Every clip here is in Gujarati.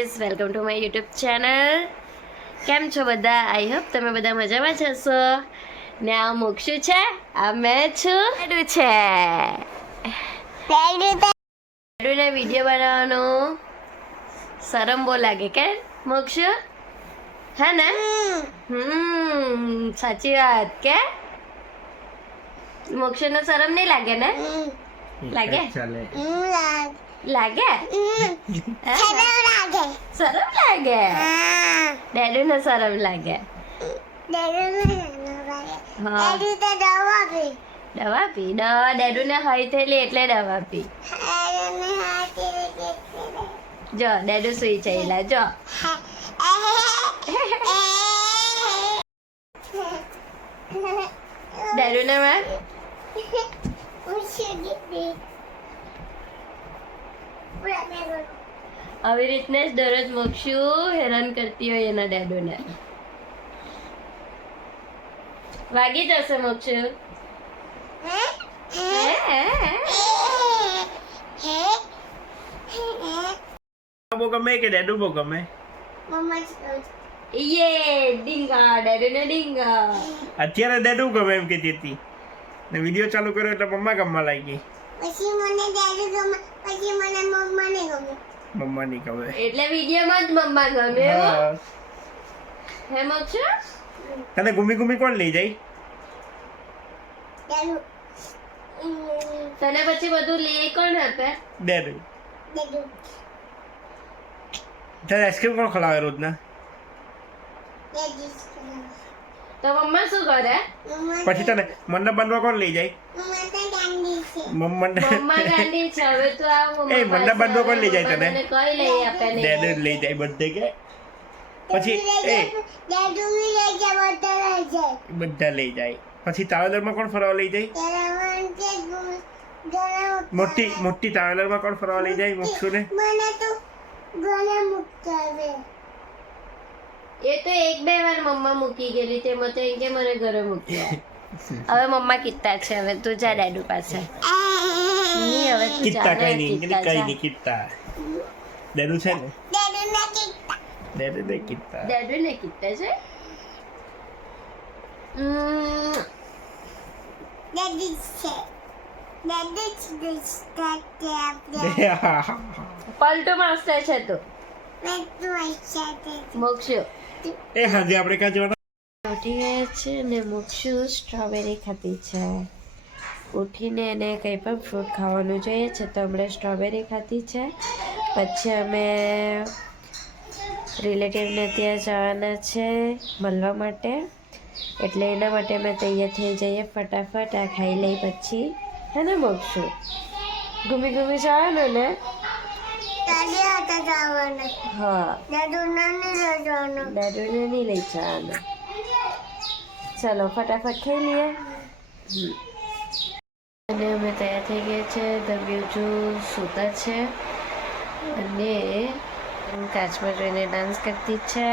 Guys, welcome to my YouTube channel. કેમ છો બધા? આઈ હોપ તમે બધા મજામાં જ હશો. ને આ મોક્ષુ છે, આ મેં છું, ડેડુ છે. ડેડુને વિડીયો બનાવવાનો શરમ બહુ લાગે કે મોક્ષુ? હે ને? સાચી વાત કે મોક્ષને શરમ નહીં લાગે ને? લાગે? લાગે? શરમ લાગે? ડેડુ ને શરમ લાગે? દવા પી? ડેડુ ને હઈ થયેલી એટલે દવા પી. જો ડેડુ સુઈ ચાલ્યા જો. ડેડુ ને માર આવી રીતને જ દરરોજ મોક્ષુ હેરાન કરતી હોય એના ડેડુને. વાગી જશે મોક્ષુ. બહુ ગમે કે ડેડુ બહુ ગમે? યે ડીંગા, ડેડુ ને ડીંગા. અત્યારે ડેડુ ગમે એમ કહેતી હતી ને વિડીયો ચાલુ કર્યો એટલે મમ્મા ગમવા લાગી. પછી મને ડેડુ ગમે, પછી મને મમ્મા ને ગમે. મમ્મા ની ગમે એટલે વિડીયોમાં જ મમ્મા ગમે એવું? હે મોક્ષુ? તને ઘૂમી ઘૂમી કોણ લઈ જાય? ડેડુ. તને પછી બધું લે કોણ આપે? ડેડુ. ડેડુ. તારે આઈસ્ક્રીમ કોણ ખવડાવે રોજના? ડેડુ. તો મમ્મા શું કરે? પછી તને મંડપ બાંધવા કોણ લઈ જાય? મમ્મા તો ગાંડી છે. મમ્મા ગાંડી છે. હવે તો આ મમ્મા એ મંડપ બાંધવા કોણ લઈ જાય તને? કઈ લઈ આપે નહીં. ડેડુ લઈ જાય બધે કે પછી ડેડુ ની લઈ જાય, બધા લઈ જાય. બધા લઈ જાય. પછી તાવેલરમાં કોણ ફરવા લઈ જાય? મોટી મોટી તાવેલરમાં કોણ ફરવા લઈ જાય મોક્ષુને? મને તો ઘણા મુકતા આવે. એ તો એક બે વાર મમ્મા મૂકી ગયેલી તેમાં તો એમ કે મને ઘરે મૂકી આવ. હવે મમ્મા કીધા છે, હવે તું જા ડેડુ પાસે. ની હવે તું જા કિત્તા ને, કઈ નહીં કીધા કઈ જા. નહીં કિત્તા. ડેડુ છે ને? ડેડુ ના કીધા. ડેડુ ને કિત્તા. ડેડુ ને કીધા છે. ડેડુ છે. ડેડુ છે આપણે. પલટુ માસ્ટર છે તું મેં તો આશા છે. મોક્ષુ. એ હાજે આપણે ક્યાં જવાના? ઉઠી ગયા છે ને મોક્ષુ સ્ટ્રોબેરી ખાતી છે. ઉઠીને એને કંઈ પણ ફ્રૂટ ખાવાનું જોઈએ છે તો હમણાં સ્ટ્રોબેરી ખાતી છે. પછી અમે રિલેટિવને ત્યાં જવાના છે મળવા માટે, એટલે એના માટે અમે તૈયાર થઈ જઈએ ફટાફટ. આ ખાઈ લઈ પછી હે ને મોક્ષુ? ઘૂમી ઘૂમી જવાનું ને? ડેડુ હતા જવાનું. હા, ડેડુ ના નહીં જવાનું. ડેડુને નહીં લઈ જવાનું. ચલો ફટાફટ ખાઈ લઈએ. અને અમે તૈયાર થઈ ગયા છે. ધબ્યુજુ સૂતા છે અને કાચમાં જોઈને ડાન્સ કરતી છે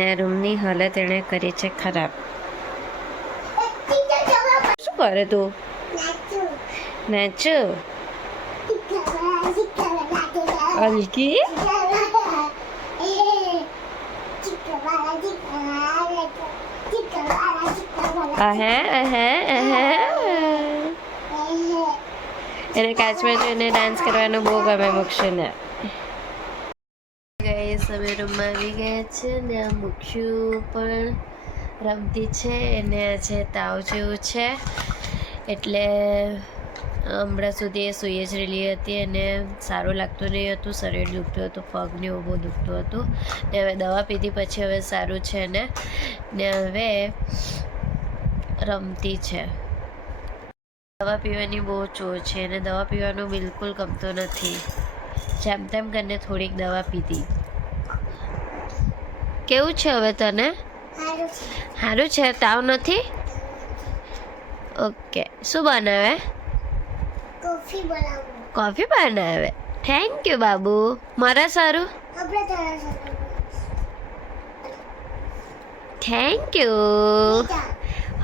ને રૂમની હાલત એણે કરી છે ખરાબ. શું કરે તું? નાચું અલકી? એને કાચમાં જોઈને ડાન્સ કરવાનું બહુ ગમે મોક્ષુને. ગાઈસ, અમે રૂમમાં આવી ગયા છે ને આ મોક્ષુ પણ રમતી છે. એને આજે તાવ જેવું છે એટલે હમણાં સુધી એ સૂઈ જ રહેલી હતી અને સારું લાગતું નહીં હતું. શરીર દુખતું હતું, પગને એવું બહુ દુખતું હતું ને હવે દવા પીધી પછી હવે સારું છે ને હવે રમતી છે. દવા પીવાની બહુ ચોર છે અને દવા પીવાનું બિલકુલ ગમતો નથી. જેમ તેમ કરીને થોડીક દવા પીધી. કેવું છે હવે તને? સારું છે? તાવ નથી? ઓકે. શું બનાવે? કોફી બનાવું. કોફી બનાવે? Thank you Babu. મારા સારું? આપણે તારા સાથે. Thank you.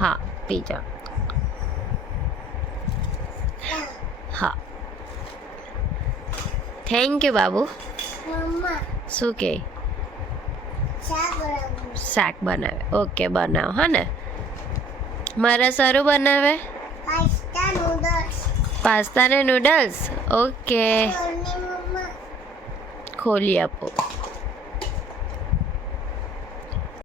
હા, પી જાઓ. હા, થેન્ક યુ બાબુ. મમ્મા શું કે શાક બનાવું. શાક બનાવે ઓકે બનાવ હા ને મારા સારું બનાવે પાસ્તા નૂડલ્સ. પાસ્તા ને નૂડલ્સ ઓકે મમ્મા ખોલી આપો